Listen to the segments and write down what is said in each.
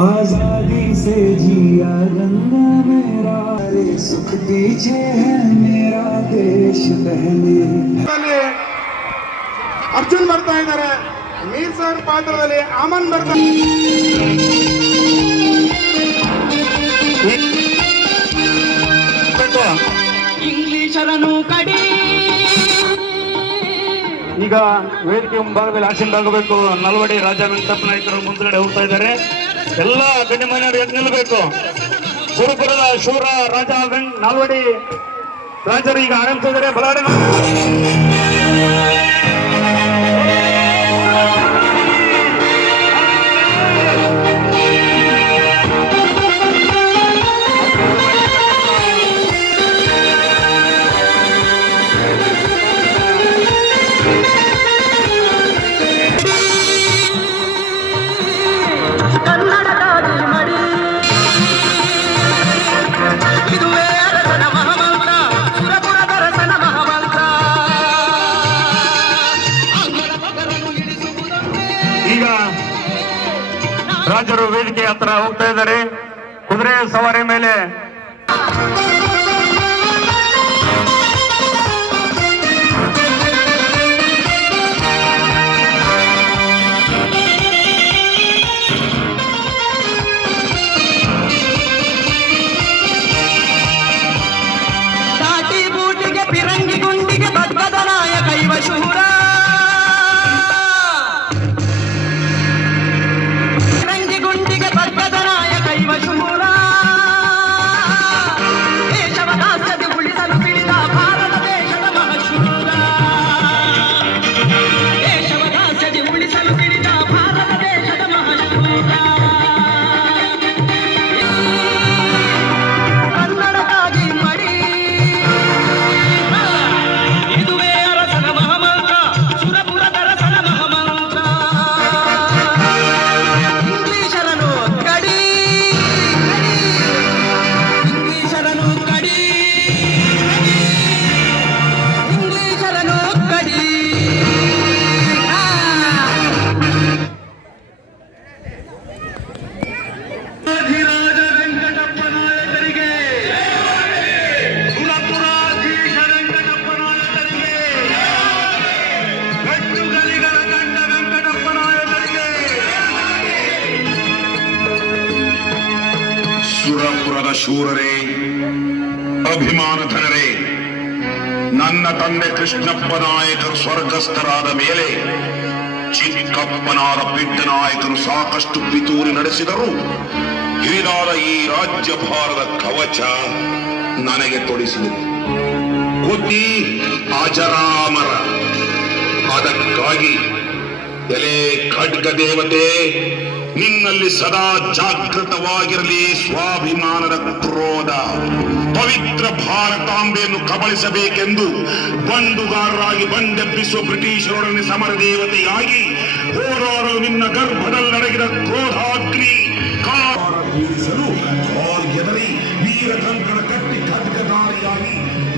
आजादी से जिया गंगा मेरा, सुख पीछे है मेरा देश बहने. ಅರ್ಜುನ್ ಬರ್ತಾ ಇದ್ದಾರೆ, ಮೀರ್ ಸರ್ ಪಾತ್ರದಲ್ಲಿ ಅಮನ್ ಬರ್ತಾ. ಇಂಗ್ಲಿಷರನ್ನು ಕಡಿ. ಈಗ ವೇದಿಕೆ ಮುಂಭಾಗದಲ್ಲಿ ಆಸೀನರಾಗಬೇಕು. ನಲ್ವಡಿ ರಾಜ ವೆಂಕಟಪ್ಪ ನಾಯಕರು ಮುಂದ್ಗಡೆ ಹೋಗ್ತಾ ಇದ್ದಾರೆ. ಎಲ್ಲ ಗಣ್ಯಮಾನ್ಯರು ಎದ್ದು ನಿಲ್ಲಬೇಕು. ಸುರಪುರದ ಶೂರ ರಾಜ ನಾಲ್ವಡಿ ರಾಜರು ಈಗ ಆಗಮಿಸಿದರೆ ಬಲಾಢ್ಯ ರಾಜರು ವೇದಿಕೆ ಹತ್ರ ಹೋಗ್ತಾ ಇದ್ದಾರೆ. ಕುದುರೆ ಸವಾರಿ ಮೇಲೆ ದಾಟಿ ಬೂಟಿಗೆ ಪಿರಂಗಿ ಗುಂಡಿಗೆ ಬಗ್ಗದ ನಾಯಕ ಇವ ಶೂರ. ಸುರಪುರದ ಶೂರರೇ, ಅಭಿಮಾನ ಧನರೇ, ನನ್ನ ತಂದೆ ಕೃಷ್ಣಪ್ಪ ನಾಯಕರು ಸ್ವರ್ಗಸ್ಥರಾದ ಮೇಲೆ ಚಿಕ್ಕಪ್ಪನಾದ ಪಿಡ್ಡನಾಯಕರು ಸಾಕಷ್ಟು ಪಿತೂರಿ ನಡೆಸಿದರು. ಹಿರಿದಾದ ಈ ರಾಜ್ಯಭಾರದ ಕವಚ ನನಗೆ ತೊಡಿಸಿದರು. ಕೊಟ್ಟಿ ಅಜರಾಮರ. ಅದಕ್ಕಾಗಿ ಎಲೆ ಖಡ್ಗ ದೇವತೆ, ನಿನ್ನಲ್ಲಿ ಸದಾ ಜಾಗೃತವಾಗಿರಲಿ ಸ್ವಾಭಿಮಾನದ ಕ್ರೋಧ. ಪವಿತ್ರ ಭಾರತಾಂಬೆಯನ್ನು ಕಬಳಿಸಬೇಕೆಂದು ಬಂಡುಗಾರರಾಗಿ ಬಂಡೆಬ್ಬಿಸುವ ಬ್ರಿಟಿಷರೊಡನೆ ಸಮರ ದೇವತೆಯಾಗಿ ಹೋರಾಡಲು ನಿನ್ನ ಗರ್ಭದಲ್ಲಡಗಿದ ಕ್ರೋಧಾಗ್ನಿ ಕಾರಿಸಲು ಎದರಿ ವೀರ ಕಂಕಣ ಕಟ್ಟಿ ಖಡ್ಗಧಾರಿಯಾಗಿ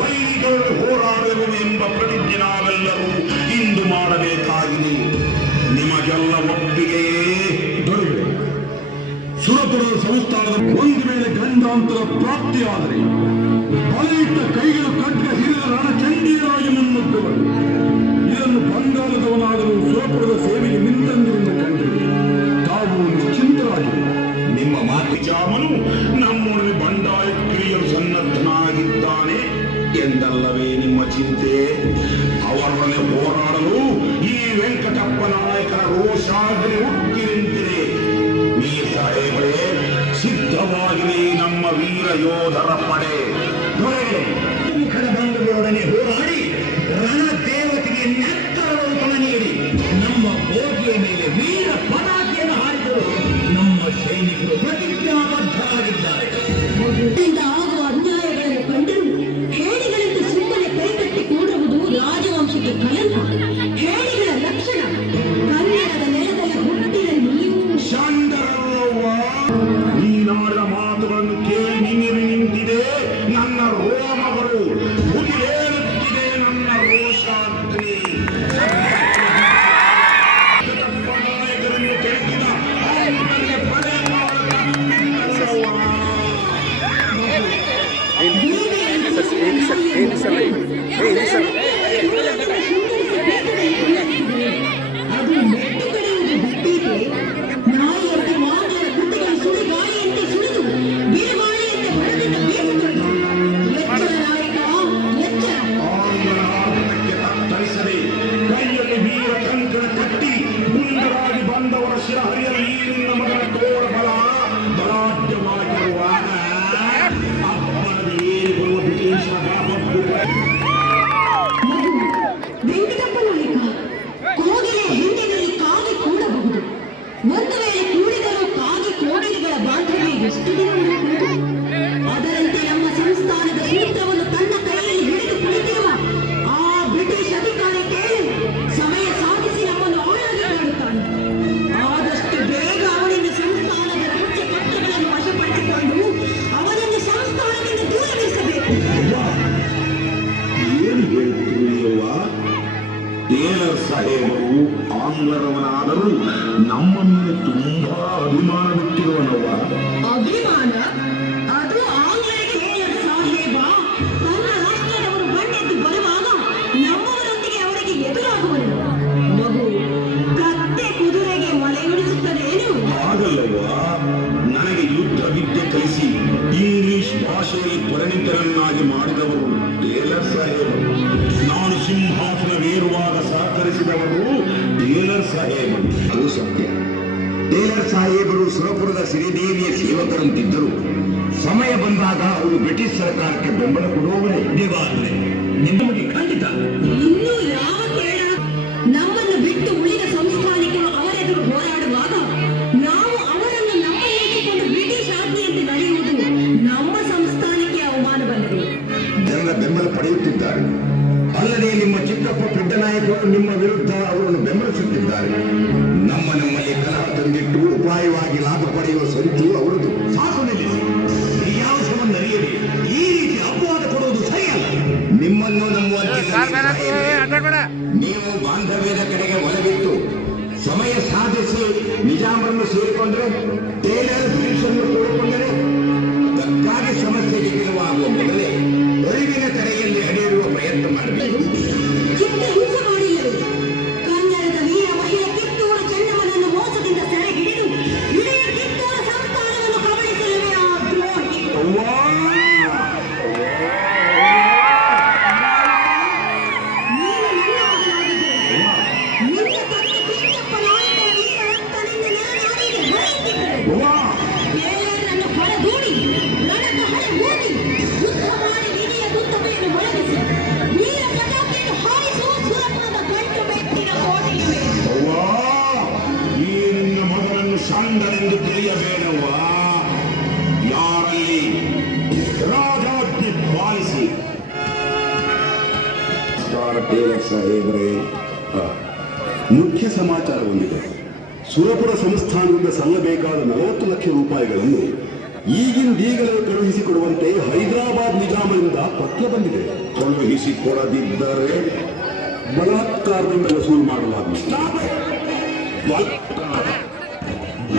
ವೈರಿಗಳು ಹೋರಾಡಲು ಎಂಬ ಪ್ರತಿಜ್ಞೆ ನಾವೆಲ್ಲರೂ ಇಂದು ಮಾಡಬೇಕಾಗಿದೆ. ನಿಮಗೆಲ್ಲ ಒಪ್ಪಿಗೆಯೇ ದೊರೆಯಿದೆ. ಸುರಪುರದ ಸಂಸ್ಥಾನದ ಒಂದು ವೇಳೆ ಗಂಡಾಂತರ ಪ್ರಾಪ್ತಿಯಾದರೆ ಬಲಿಯಿಟ್ಟ ಕೈಗಳು ಖಡ್ಗ ಹಿರಿದ ರಣಚಂಡಿಯರಾಗಿ ಮುನ್ನುಗ್ಗುವರು. ಇದನ್ನು ಬಂಗಾಳದವನಾದರೂ ಸುರಪುರದ ಸೇವೆಗೆ ನಿಂತಂದಿರಿಂದ ಕಂಡಿದೆ. ತಾವು ನಿಶ್ಚಿಂತರಾಗಿ ನಿಮ್ಮ ಮಾತು ಜಾಮನು ನಮ್ಮೊಡನೆ ಬಂಡಾಯ ಕ್ರಿಯರು ಸನ್ನದ್ಧನಾಗಿದ್ದಾನೆ ಎಂದಲ್ಲವೇ ನಿಮ್ಮ ಚಿಂತೆ? ಅವರೊಡನೆ ಹೋರಾಡಲು ಈ ವೆಂಕಟಪ್ಪ ನಾಯಕರ ರೋಷಾಗ್ನಿ ಉಕ್ಕಿ ನಿಂತಿದೆ. ಮೀರ್ ಸಾಹೇಬರೇ, ಸಿದ್ಧವಾಗಿರಿ ನಮ್ಮ ವೀರ ಯೋಧರ ಪಡೆ. ಮುಖದ ಬಂಧುಗಳೊಡನೆ ಹೋರಾಡಿ ರಣ ದೇವತೆಗೆ ನೆತ್ತರವನ್ನು ನೀಡಿ ನಮ್ಮ ಬೋಗಿಯ ಮೇಲೆ ವೀರ ಪತಾಕೆಯನ್ನು ಹಾರಿದರು ನಮ್ಮ ಸೈನಿಕರು ಪ್ರತಿಜ್ಞಾಬದ್ಧರಾಗಿದ್ದಾರೆ. ಆಗುವ ಅನ್ಯಾಯಗಳನ್ನು ಕಂಡರೂ ಹೇಡಿಗಳಿಂದ ಸುಮ್ಮನೆ ಕೈಕಟ್ಟಿ ಕೂಡುವುದು ರಾಜವಂಶಕ್ಕೆ ಕಲಂಕ. ಹೇಡಿಗಳ ಲಕ್ಷಣ. ಕನ್ನಡದ ನೆಲದಲ್ಲಿ ಹುಟ್ಟಿದ ನೀವು ಈ ನಾಡಿನ ಮಾತುಗಳನ್ನು ಕೇಳಿ ನಿಮಿರಿ ನಿಂತಿದೆ ನನ್ನ ರೋಮಗಳು, ಮುಗಿಲೇಳುತ್ತಿದೆ ನನ್ನ ರೋಷಾಗ್ನಿ. ನಾಯಕರನ್ನು ಕೆಳಗಿದ ಪಡೆ ಶಿರಹರಿಯಲ್ಲಿ ನಿನ್ನ ಮಗನ ತೋಳಬಲ ಬಲಾಢ್ಯವಾಗಿರುವಾಗ ಅಪ್ಪಣದ ಏರಿ ಬರುವ ಬ್ರಿಟಿಷ್ ವೆಂಕಟಪ್ಪ ನಾಯಕ ಕೋಗಿಲೆಯ ಹಿಂದಿನಲ್ಲಿ ಕಾಗೆ ಕೂಡಬಹುದು. ಒಂದು ವೇಳೆ ಕೂಡಿದರೂ ಕಾಗೆ ಕೋಗಿಲೆಗಳ ಬಾಂಧವ್ಯ ಎಷ್ಟು ದಿನ ಉಳಿಯುವುದು? ಅದರಂತೆ ನಮ್ಮ ಸಂಸ್ಥಾನದ ಸೂತ್ರವನ್ನು ತನ್ನ ಕೈಯಲ್ಲಿ ಹಿಡಿದು ಕುಳಿತಿರುವ ಆ ಬ್ರಿಟಿಷ್ ಅಧಿಕಾರಿ ಕೇಳಿ ಸಮಯ ಸಾಧಿಸಿ ನಮ್ಮನ್ನು ಆಳಾಗಿ ಕಾಡುತ್ತಾನೆ. ಆದಷ್ಟು ಬೇಗ ಅವನಿಂದ ಸಂಸ್ಥಾನದ ರಹಸ್ಯ ಪತ್ರಗಳನ್ನು ವಶಪಡಿಸಿಕೊಂಡು ಅವನನ್ನು ಸಂಸ್ಥಾನದಿಂದ ದೂರವಿರಿಸಬೇಕು. ಏನು ಹೇಳುತ್ತಿರುವೆಯವ್ವ? ಟೇಲರ್ ಸಾಹೇಬರು ಆಂಗ್ಲರವನಾದರೂ ನಮ್ಮ ಮೇಲೆ ತುಂಬಾ ಅಭಿಮಾನವಿಟ್ಟಿರುವನವ್ವ. ಅಭಿಮಾನ? ಅದು ಆಂಗ್ಲರಿಗೆ ಟೇಲರ್ ಸಾಹೇಬ ತನ್ನ ರಾಷ್ಟ್ರದವರು ಬಂಡೆದ್ದು ಬರುವಾಗ ನಮ್ಮವರೊಂದಿಗೆ ಅವರಿಗೆ ಎದುರಾಗುವರು. ಮಗು ಕತ್ತೆ ಕುದುರೆಗೆ ಮಲೆಯುಡಿಸುತ್ತದೇನು? ಹಾಗಲ್ಲವ್ವ, ನನಗೆ ಯುದ್ಧ ವಿದ್ಯೆ ಕಲಿಸಿ ಇಂಗ್ಲಿಷ್ ಭಾಷೆಯಲ್ಲಿ ಪರಿಣಿತರನ್ನಾಗಿ ಮಾಡಿದವರು ಟೇಲರ್ ಸಾಹೇಬರು. ನಾನು ಸಿಂಹಾಸನವೇರುವಾಗ ಸಹಕರಿಸಿದವರು ಟೇಲರ್ ಸಾಹೇಬರು. ಅದು ಸತ್ಯ. ಟೇಲರ್ ಸಾಹೇಬರು ಸುರಪುರದ ಶ್ರೀದೇವಿಯ ಸೇವಕರಂತಿದ್ದರು. ಸಮಯ ಬಂದಾಗ ಅವರು ಬ್ರಿಟಿಷ್ ಸರ್ಕಾರಕ್ಕೆ ಬೆಂಬಲ ಕೊಡುವವರೇ. ನಿವಾರಣೆ ನಿಮಗೆ ಖಂಡಿತ. ಇನ್ನೂ ಯಾವ ಕೇಳ ನಮ್ಮನ್ನು ಬಿಟ್ಟು ಉಳಿದ ಸಂಸ್ಥಾನಿಕರು ಅವರೆದುರು ಹೋರಾಡುವಾಗ ನಾವು ಅವರನ್ನು ನಮ್ಮ ಏರಿಕೊಂಡು ಬ್ರಿಟಿಷ್ ಆಜ್ಞೆಯಂತೆ ನಡೆಯುವುದು ನಮ್ಮ ಸಂಸ್ಥಾನಕ್ಕೆ ಅವಮಾನವಲ್ಲದೆ. ಜನರ ಬೆಂಬಲ ಪಡೆಯುತ್ತಿದ್ದಾರೆ. ಅಲ್ಲದೆ ನಿಮ್ಮ ಚಿಕ್ಕಪ್ಪ ಪೆದ್ದನಾಯಕರು ನಿಮ್ಮ ವಿರುದ್ಧ ಅವರನ್ನು ಬೆಂಬಲಿಸುತ್ತಿದ್ದಾರೆ. ನಮ್ಮಲ್ಲಿ ಕಲಹ ತಂದಿಟ್ಟು ಉಪಾಯವಾಗಿ ಲಾಭ ಪಡೆಯುವ ಸಂಚು ಅವರದು. ಸಾಕು ನಿಲ್ಲಿಸಿ. ಈ ಯಾವ ಸಂಬಂಧ ಅರಿಯಲಿ. ಈ ರೀತಿ ಅಪವಾದ ಕೊಡುವುದು ಸರಿಯಲ್ಲ. ನಿಮ್ಮನ್ನು ನಂಬುವಂತೆ ನೀವು ಬಾಂಧವ್ಯದ ಕಡೆಗೆ ಒಲವಿಟ್ಟು ಸಮಯ ಸಾಧಿಸಿ ನಿಜಾಮರನ್ನು ಸೇರಿಕೊಂಡ್ರೆ, ಟೇಲರ್ ಬ್ರಿಟಿಷನ್ನು ತೋಡಿಕೊಂಡರೆ ಅದಕ್ಕಾಗಿ ಸಮಸ್ಯೆಗೆ ಗೆಲುವಾಗುವ ಮೊದಲೇ ಅರಿವಿನ ಕಡೆಯಲ್ಲಿ ಹಡೆಯಿರುವ ಪ್ರಯತ್ನ ಮಾಡಬೇಕು. ಚಿತ್ರಹಿಂಸೆ ಮಾಡಿಲ್ಲರು. ಕನ್ನಡದ ವೀರ ಮಹಿಳೆ ಕಿತ್ತೂರು ಚೆನ್ನಮ್ಮನನ್ನು ಮೋಸದಿಂದ ಸೆರೆ ಹಿಡಿದು ಇಡೀ ಕಿತ್ತೂರು ಸಂಸ್ಥಾನವನ್ನು ಕಬಳಿಸಲಿವೆ ಆ ದ್ರೋಹಿ. ನೀನು ನನ್ನ ಮಗನಾಗಿದ್ದರೆ ನಿನ್ನ ತಂದೆ ಕೃಷ್ಣಪ್ಪ ನಾಯಕ ವೀರ ರಕ್ತದಿಂದ ನೆಲನಾಡಿಗೆ ಹೊರಟಿದ್ದರು. ಟೇಲರನ್ನು ಹೊರದೂಡಿ ರಣದ ಹೊರಗೂಡಿ ಯುದ್ಧ ಮಾಡಿ ನಿಧಿಯ ದುತ್ತಮೆಯನ್ನು ಒಳಗಿಸಿ ವೀರ ಪತಾಕೆಯನ್ನು ಹಾರಿಸುವ ಸುರಪುರದ ಗಂಟು ಬೆಟ್ಟಿನ ಕೋಟೆಯಿವೆ. ಈ ನಿನ್ನ ಮಗನನ್ನು ಷಂಡನೆಂದು ತಿಳಿಯಬೇಡವ್ವ. ಯಾರಲ್ಲಿ ರಾಜಾಜ್ಞೆ ಪಾಲಿಸಿ. ಟೇಲರ್ ಸಾಹೇಬರೇ, ಮುಖ್ಯ ಸಮಾಚಾರ ಹೊಂದಿದೆ. ಸುರಪುರ ಸಂಸ್ಥಾನದಿಂದ ಸಲ್ಲಬೇಕಾದ 40 ಲಕ್ಷ ರೂಪಾಯಿಗಳನ್ನು ಈಗಿಂದೀಗಲೇ ಕಳುಹಿಸಿಕೊಡುವಂತೆ ಹೈದರಾಬಾದ್ ನಿಜಾಮರಿಂದ ಪತ್ರ ಬಂದಿದೆ. ಕಳುಹಿಸಿಕೊಡದಿದ್ದರೆ ಬಲಾತ್ಕಾರದಿಂದ ವಸೂಲು ಮಾಡಲಾಗುತ್ತದೆ.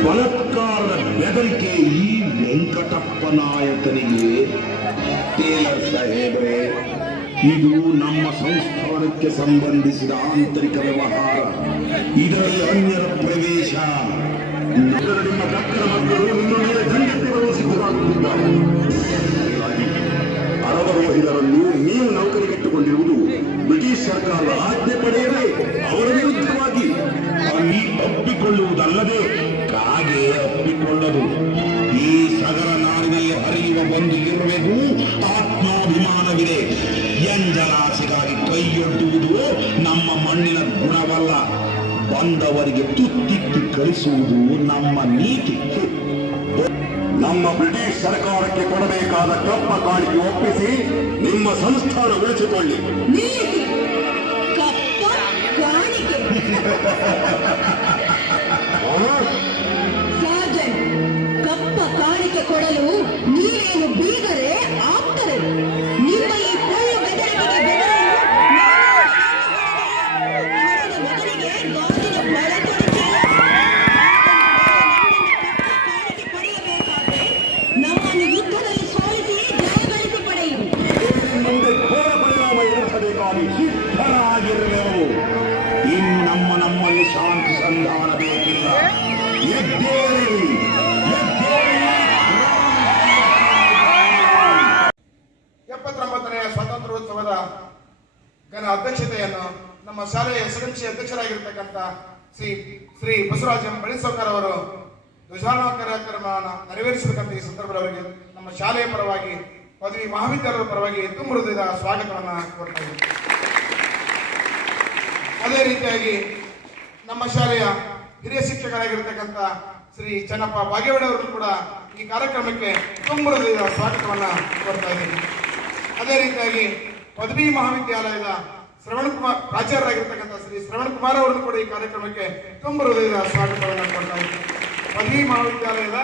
ಬಲಾತ್ಕಾರದ ಬೆದರಿಕೆ ಈ ವೆಂಕಟಪ್ಪ ನಾಯಕನಿಗೆ. ಟೇಲರ್ ಸಾಹೇಬರೇ, ಇದು ನಮ್ಮ ಸಂಸ್ಥಾನಕ್ಕೆ ಸಂಬಂಧಿಸಿದ ಆಂತರಿಕ ವ್ಯವಹಾರ. ಇದರಲ್ಲಿ ಅನ್ಯರ ಪ್ರವೇಶ. ನಿಮ್ಮ ದಕ್ಕನ ಮಕ್ಕಳು ನಿಮ್ಮ ಮೇಲೆ ದಂಡನೆಗಳು ಸಿದ್ಧರಾಗುತ್ತಿದ್ದಾರೆ. ಹೀಗಾಗಿ ಅರವರೋಹಿತರನ್ನು ನೀವು ನೌಕರಿಗಿಟ್ಟುಕೊಂಡಿರುವುದು ಬ್ರಿಟಿಷ್ ಸರ್ಕಾರದ ಆಜ್ಞೆ ಪಡೆಯದೆ ಅವರ ವಿರುದ್ಧವಾಗಿ. ಅಲ್ಲಿ ಅಪ್ಪಿಕೊಳ್ಳುವುದಲ್ಲದೆ ಕಾಗೆ ಅಪ್ಪಿಕೊಳ್ಳದು. ಈ ಸಗರ ನಾಡಿನಲ್ಲಿ ಹರಿಯುವ ಒಂದು ಇರುವೆಗೂ ಆತ್ಮಾಭಿಮಾನವಿದೆ. ಎಂಜಲಾಸೆಗಾಗಿ ಕೈಯೊಡ್ಡುವುದು ನಮ್ಮ ಮಣ್ಣಿನ ಗುಣವಲ್ಲ. ಬಂದವರಿಗೆ ತುತ್ತಿಕ್ಕಿ ಕಳಿಸುವುದು ನಮ್ಮ ನೀತಿ. ನಮ್ಮ ಬ್ರಿಟಿಷ್ ಸರ್ಕಾರಕ್ಕೆ ಕೊಡಬೇಕಾದ ಕಪ್ಪ ಕಾಣಿಕೆ ಒಪ್ಪಿಸಿ ನಿಮ್ಮ ಸಂಸ್ಥಾನ ಉಳಿಸಿಕೊಳ್ಳಿ. ನಿಲ್ಲಿಸಿ. ಕಪ್ಪ ಕಾಣಿಕೆ. ಸಾರ್ಜೆಂಟ್, ಕಪ್ಪ ಕಾಣಿಕೆ ಕೊಡಲು ನೀವೇನು ಬೀಗರೆ ಆಪ್ತರೆ? ನಿಮ್ಮ ಈ ಪೊಳ್ಳು ಬೆದರಿಕೆಗೆ ಬೆದರಲು ಮಗನಿಗೆ ಗಾಜಿನ ಬರ ತೊಡಿಸಿಲ್ಲ. ಕಾಣಿಕೆ ಪಡೆಯಬೇಕಾದ್ರೆ ನಮ್ಮನ್ನು ಯುದ್ಧದಲ್ಲಿ ಸೋಲಿಸಿ ಜಯಗಳಿಸಿ ಪಡೆಯಿರಿ. ಮುಂದೆ ಘೋರ ಪರಿಣಾಮ ಎದುರಿಸಬೇಕಾಗಿ ಸಿದ್ಧರಾಗಿರುವೆವು. ಇನ್ನು ನಮ್ಮಲ್ಲಿ ಶಾಂತಿ ಸಂಧಾನ ಬೇಕಿಲ್ಲ. ಎದ್ದೇಳಿ, ಎದ್ದೇಳಿ. 79ನೇ ಸ್ವಾತಂತ್ರ್ಯೋತ್ಸವದ ಘನ ಅಧ್ಯಕ್ಷತೆಯನ್ನು ನಮ್ಮ ಶಾಲೆಯ ಎಸ್ಎಂಸಿ ಅಧ್ಯಕ್ಷರಾಗಿರ್ತಕ್ಕಂಥ ಶ್ರೀ ಬಸವರಾಜ ಬಳಿಸೌಕರ್ ಅವರು ಧ್ವಜಾರೋಹಣ ಕಾರ್ಯಕ್ರಮವನ್ನು ನೆರವೇರಿಸಬೇಕಂತ ಈ ಸಂದರ್ಭದಲ್ಲಿ ಅವರಿಗೆ ನಮ್ಮ ಶಾಲೆಯ ಪರವಾಗಿ ಪದವಿ ಮಹಾವಿದ್ಯಾಲಯದ ಪರವಾಗಿ ತುಂಬ ಹೃದಯದ ಸ್ವಾಗತವನ್ನು ಕೋರ್ತಾ ಇದ್ದೀನಿ. ಅದೇ ರೀತಿಯಾಗಿ ನಮ್ಮ ಶಾಲೆಯ ಹಿರಿಯ ಶಿಕ್ಷಕರಾಗಿರ್ತಕ್ಕಂಥ ಶ್ರೀ ಚನ್ನಪ್ಪ ಬಾಗೇವಾಡಿ ಅವರು ಕೂಡ ಈ ಕಾರ್ಯಕ್ರಮಕ್ಕೆ ತುಂಬ ಹೃದಯದ ಸ್ವಾಗತವನ್ನು ಕೋರ್ತಾ ಇದ್ದೀನಿ. ಅದೇ ರೀತಿಯಾಗಿ ಪದವಿ ಮಹಾವಿದ್ಯಾಲಯದ ಪ್ರಾಚಾರ್ಯರಾಗಿರ್ತಕ್ಕಂಥ ಶ್ರೀ ಶ್ರವಣ್ ಕುಮಾರ್ ಅವರನ್ನು ಕೂಡ ಈ ಕಾರ್ಯಕ್ರಮಕ್ಕೆ ತುಂಬ ಹೃದಯದ ಸ್ವಾಗತವನ್ನು ಕೊಡ್ತಾ ಇದ್ದೀನಿ. ಪದವಿ ಮಹಾವಿದ್ಯಾಲಯದ